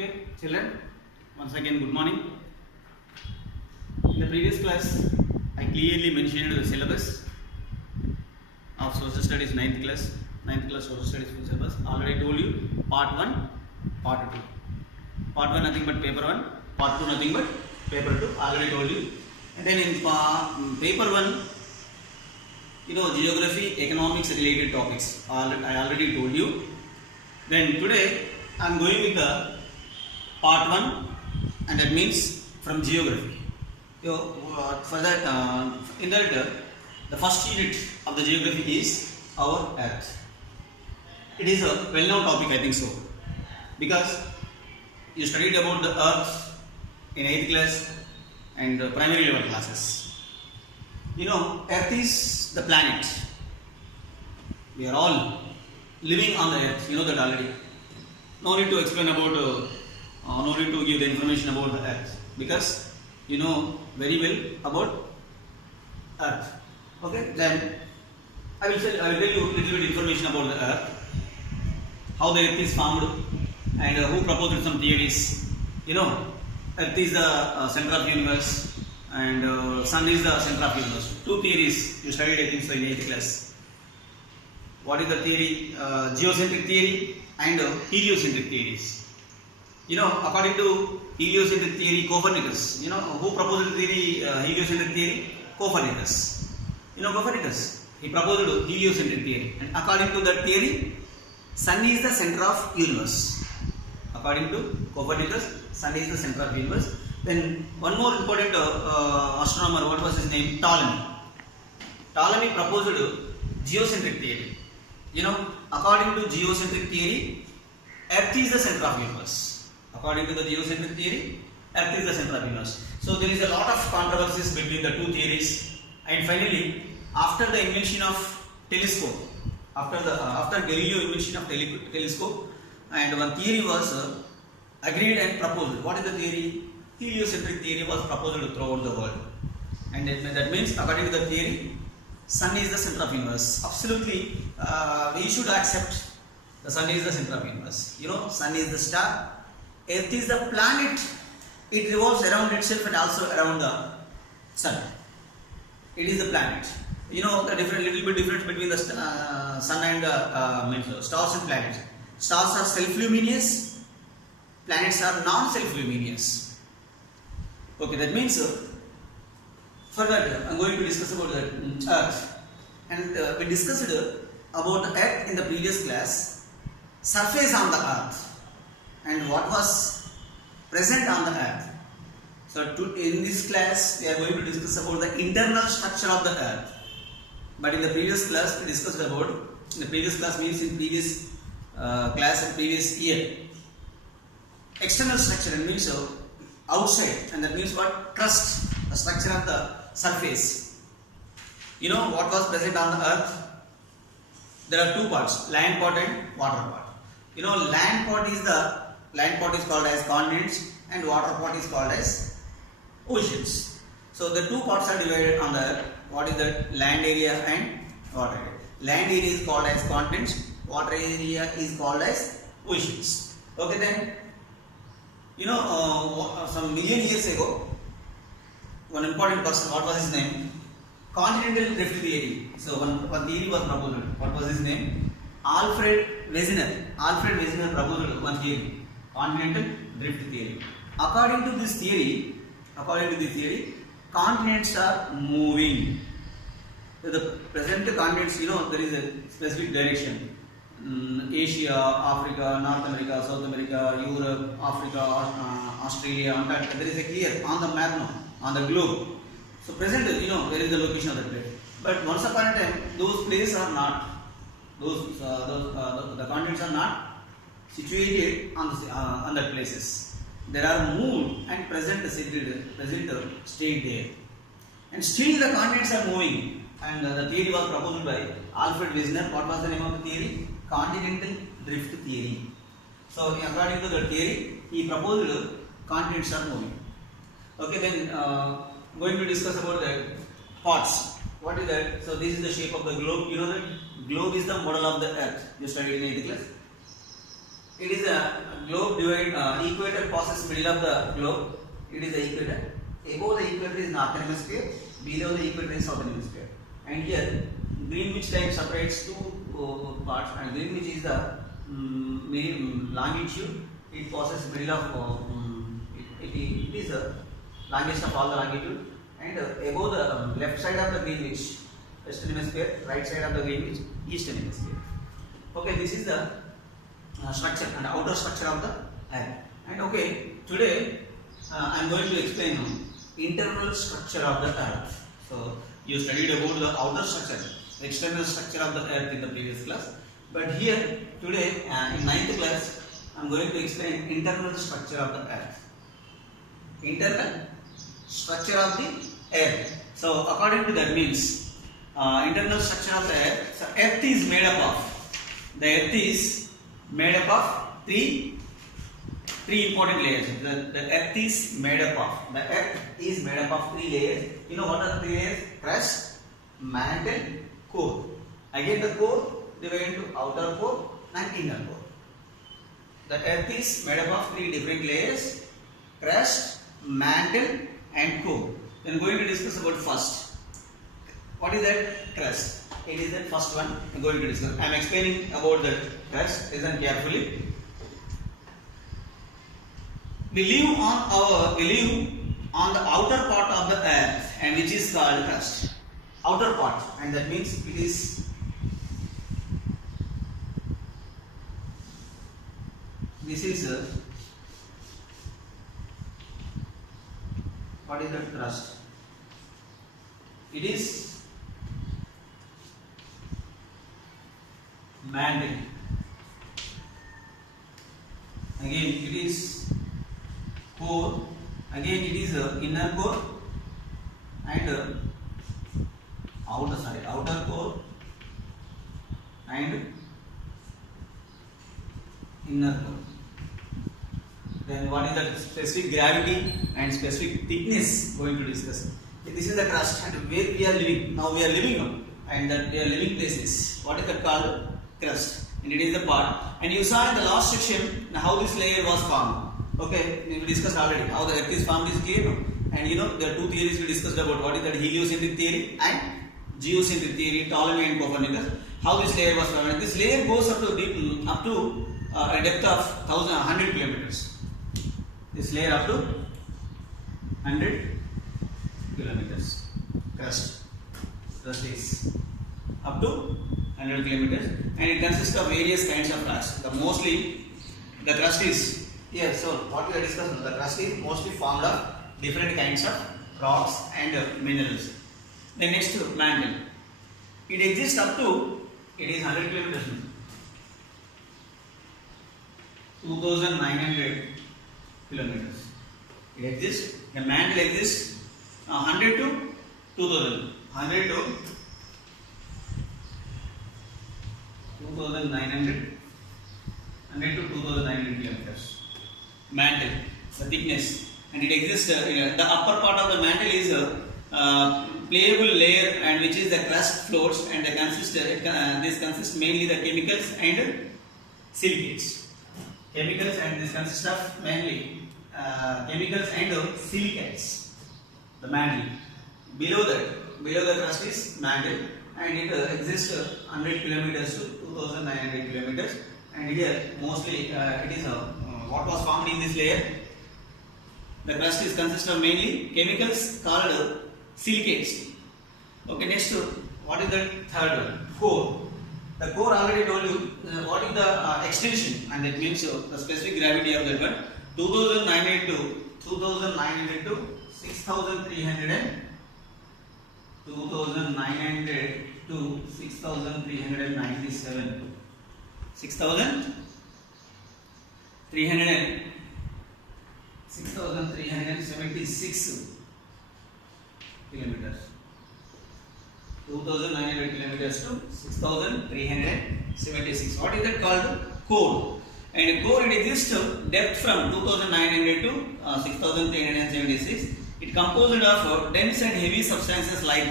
Okay, children, once again good morning. In the previous class, I clearly mentioned the syllabus of social studies 9th class social studies full syllabus. Already told you part 1, part 2. Part 1 nothing but paper 1, part 2 nothing but paper 2. Already told you. And then in paper 1, geography, economics related topics. I already told you. Then today I am going with the part 1, and that means from geography. For that, the first unit of the geography is our Earth. It is a well-known topic, I think so, because you studied about the Earth in 8th class and primary level classes. Earth is the planet. We are all living on the Earth. You know that already. No need to explain about, no need to give the information about the Earth, because you know very well about Earth. Okay, then I will tell you a little bit information about the Earth, how the Earth is formed, and who proposed some theories. Earth is the center of the universe, and Sun is the center of the universe. Two theories you studied, I think so, in 8th class. What is the theory? Geocentric theory and heliocentric theories. According to heliocentric theory, Copernicus. Who proposed the theory, heliocentric theory? Copernicus. Copernicus. He proposed heliocentric theory, and according to that theory, Sun is the center of universe. According to Copernicus, Sun is the center of universe. Then one more important astronomer, what was his name? Ptolemy. Ptolemy proposed geocentric theory. According to geocentric theory, Earth is the center of universe. According to the geocentric theory, Earth is the center of universe. So there is a lot of controversies between the two theories. And finally, after the invention of telescope, after Galileo invention of telescope, and one theory was agreed and proposed. What is the theory? Heliocentric theory was proposed throughout the world, and that means according to the theory, Sun is the center of universe. Absolutely, we should accept the Sun is the center of universe. Sun is the star, Earth is the planet. It revolves around itself and also around the Sun. It is the planet. The little bit difference between the Sun and stars and planets. Stars are self-luminous, planets are non-self-luminous. Okay, that means for that I am going to discuss about the Earth, and we discussed about the Earth in the previous class, surface on the Earth, and what was present on the Earth. So in this class we are going to discuss about the internal structure of the Earth. But in the previous class we discussed about, in the previous class means in previous class and previous year, external structure, and means outside, and that means what? Crust, the structure of the surface. What was present on the Earth? There are two parts, land part and water part. Land part is called as continents, and water part is called as oceans. So the two parts are divided on the Earth. What is that? Land area and water area. Land area is called as continents, water area is called as oceans. Okay, then some million years ago, one important person, what was his name? Continental drift theory. So one theory was proposed. What was his name? Alfred Wegener. Alfred Wegener proposed one theory, continental drift theory. According to this theory, continents are moving. So the present continents, there is a specific direction. Asia, Africa, North America, South America, Europe, Africa, Australia, Antarctica. There is a clear on the map now, on the globe. So present, where is the location of that place. But once upon a time, those places are not, the continents are not situated on that places. There are moved and present state there. And still the continents are moving. And the theory was proposed by Alfred Wegener. What was the name of the theory? Continental drift theory. So according to the theory, he proposed continents are moving. Okay, then going to discuss about the parts. What is that? So this is the shape of the globe. That globe is the model of the Earth. You studied in 8th class. It is a globe divide. Equator passes middle of the globe. It is the equator. Above the equator is northern hemisphere. Below the equator is southern hemisphere. And here Greenwich line separates two parts. And Greenwich is the longitude. It passes middle of. It is the longest of all the longitude. And above the left side of the Greenwich, western hemisphere. Right side of the Greenwich, eastern hemisphere. Okay, this is the structure and outer structure of the Earth. And okay, today I am going to explain internal structure of the Earth. So you studied about the outer structure, the external structure of the Earth in the previous class. But here today in 9th class, I am going to explain internal structure of the Earth. Internal structure of the Earth. So according to that means internal structure of the Earth. So Earth is made up of. The Earth is made up of three important layers. The Earth is made up of. The Earth is made up of 3 layers. You know what are the 3 layers? Crust, mantle, core. Again the core divided into outer core and inner core. The Earth is made up of 3 different layers: crust, mantle, and core. Then going to discuss about first. What is that? Crust. It is the first one I am going to discuss. I am explaining about the crust. Listen carefully. We live on the outer part of the Earth, and which is called crust. Outer part, and that means it is this is what is the crust? It is mantle. Again it is core. Again it is inner core and outer core and inner core. Then what is the specific gravity and specific thickness going to discuss. This is the crust and where we are living. Now we are living and that we are living places. What is that called? Crust. And it is the part. And you saw in the last section how this layer was formed. Okay, we discussed already how the Earth is formed is clear. And you know there are 2 theories we discussed about. What is that? Heliocentric theory and geocentric theory, Ptolemy and Copernicus. How this layer was formed. And this layer goes up to a depth of 100 kilometers. This layer up to 100 kilometers. Crust is up to 100 kilometers, and it consists of various kinds of rocks. Mostly the crust is here. So what we are discussing, the crust is mostly formed of different kinds of rocks and minerals. Then next to mantle, it exists up to, it is 100 kilometers, 2,900 kilometers. It exists. The mantle exists 100 to 2,000, 100 to 2,900, 100 to 2,900 kilometers. Mantle, the thickness, and it exists. The upper part of the mantle is a playable layer, and which is the crust floats, and this consists mainly the chemicals and silicates. Chemicals, and this consists of mainly chemicals and silicates. The mantle. Below the crust is mantle, and it exists 100 kilometers to 2,900 kilometers. And here mostly it is what was formed in this layer. The crust is consists of mainly chemicals called silicates. Okay, next what is the third one? Core. The core already told you what is the extension, and that means the specific gravity of that one. 2,900 to 6,300 and 2,900 to 6,397. 6,376 kilometers. 2,900 kilometers to 6,376. What is that called? Core. And core, it exists depth from 2,900 to 6,376. It composed of dense and heavy substances like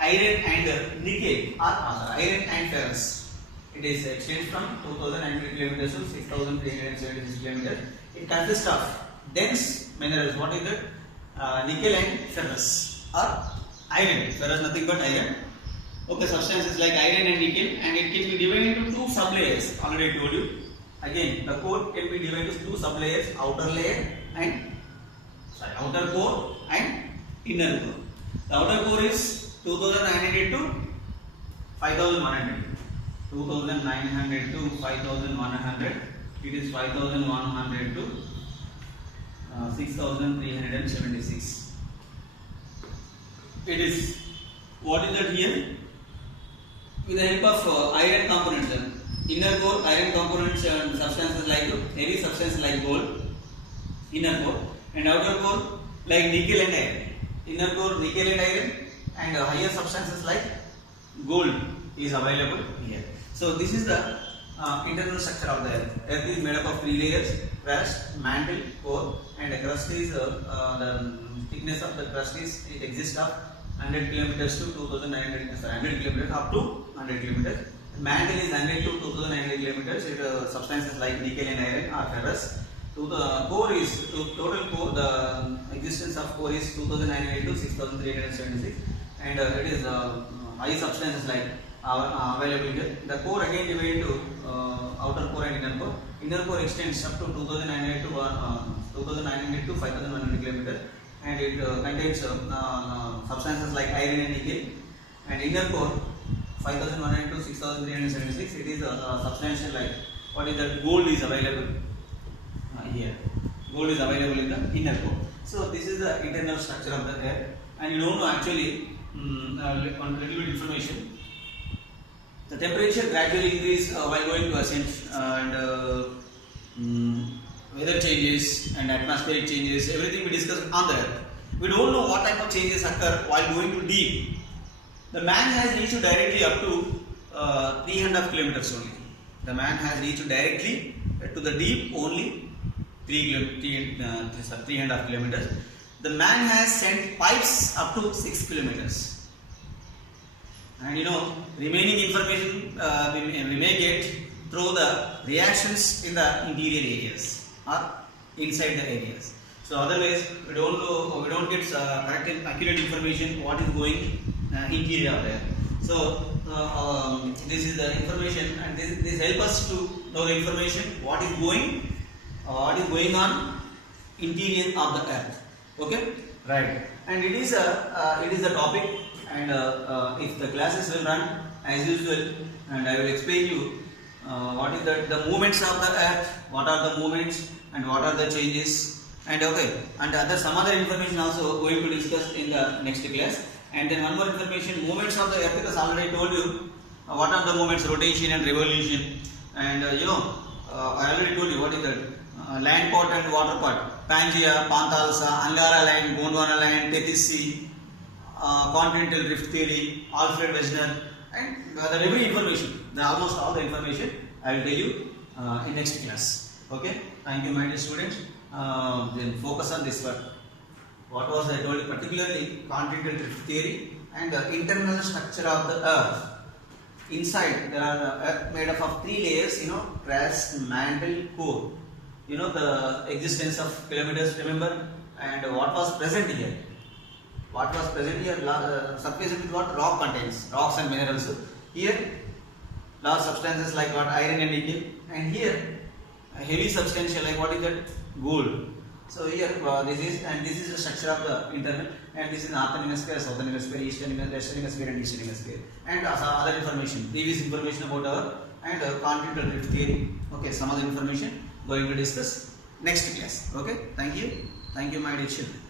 iron and nickel or iron and ferrous. It is extended from 2090 kilometers to 6376 kilometers. It consists of dense minerals. What is it? Nickel and ferrous or iron. Ferrous nothing but iron. Okay, substances like iron and nickel, and it can be divided into two sublayers. Already told you. Again, the core can be divided into two sublayers: outer core and inner core. The outer core is 2900 to 5100. 2900 to 5100. It is 5100 to 6376. It is, what is that here? With the help of iron components, inner core iron components and substances like heavy substances like gold, inner core, and outer core like nickel and iron. Inner core nickel and iron, and higher substances like gold is available here. So this is the internal structure of the earth. Earth is made up of three layers: crust, mantle, core, and the crust is the thickness of the crust is, it exists of 100 kilometers to 2900 100 kilometers up to 100 kilometers. Mantle is 100 to 2900 kilometers. It substances like nickel and iron are ferrous. To the core is total core. The existence of core is 2900 to 6376, and it is high substances like are available here. The core again divided into outer core and inner core. Inner core extends up to 2900 to 5100 kilometers, and it contains substances like iron and nickel. And inner core 5100 to 6376. It is substantial like, what is that? Gold is available here. Gold is available in the inner core. So this is the internal structure of the earth, and you don't know actually on a little bit information. The temperature gradually increase while going to ascent, and weather changes and atmospheric changes. Everything we discussed on the earth. We don't know what type of changes occur while going to deep. The man has reached directly up to 3.5 kilometers only. The man has reached directly to the deep only 3.5 kilometers. The man has sent pipes up to 6 kilometers. And remaining information we may get through the reactions in the interior areas or inside the areas. So otherwise we don't get correct and accurate information what is going interior of there. So this is the information, and this help us to know the information what is going on interior of the earth. Okay, right. And it is a topic, and if the classes will run as usual, and I will explain you what is the movements of the earth, what are the movements and what are the changes, and some other information also going to discuss in the next class. And then one more information, movements of the earth, because already I told you what are the movements, rotation and revolution, and I already told you what is that, land part and water part, Pangea, Panthalassa, Angara line, Gondwana line, Tethys Sea, continental drift theory, Alfred Wegener, and every information, almost all the information I will tell you in next class. Okay, thank you my dear students. Then focus on this one. What was I told you, particularly continental drift theory and the internal structure of the earth. Inside there are the earth made up of three layers, crust, mantle, core. The existence of kilometers, remember, and what was present here. What was present here, surface is what rock contains, rocks and minerals. Here large substances like what, iron and nickel, and here a heavy substantial like what is that, gold. So here this is the structure of the internal, and this is northern hemisphere, southern hemisphere, eastern hemisphere, western hemisphere and eastern hemisphere, and some other information, previous information about our and continental drift theory. Okay, some other information going to discuss next class. Okay, thank you my dear children.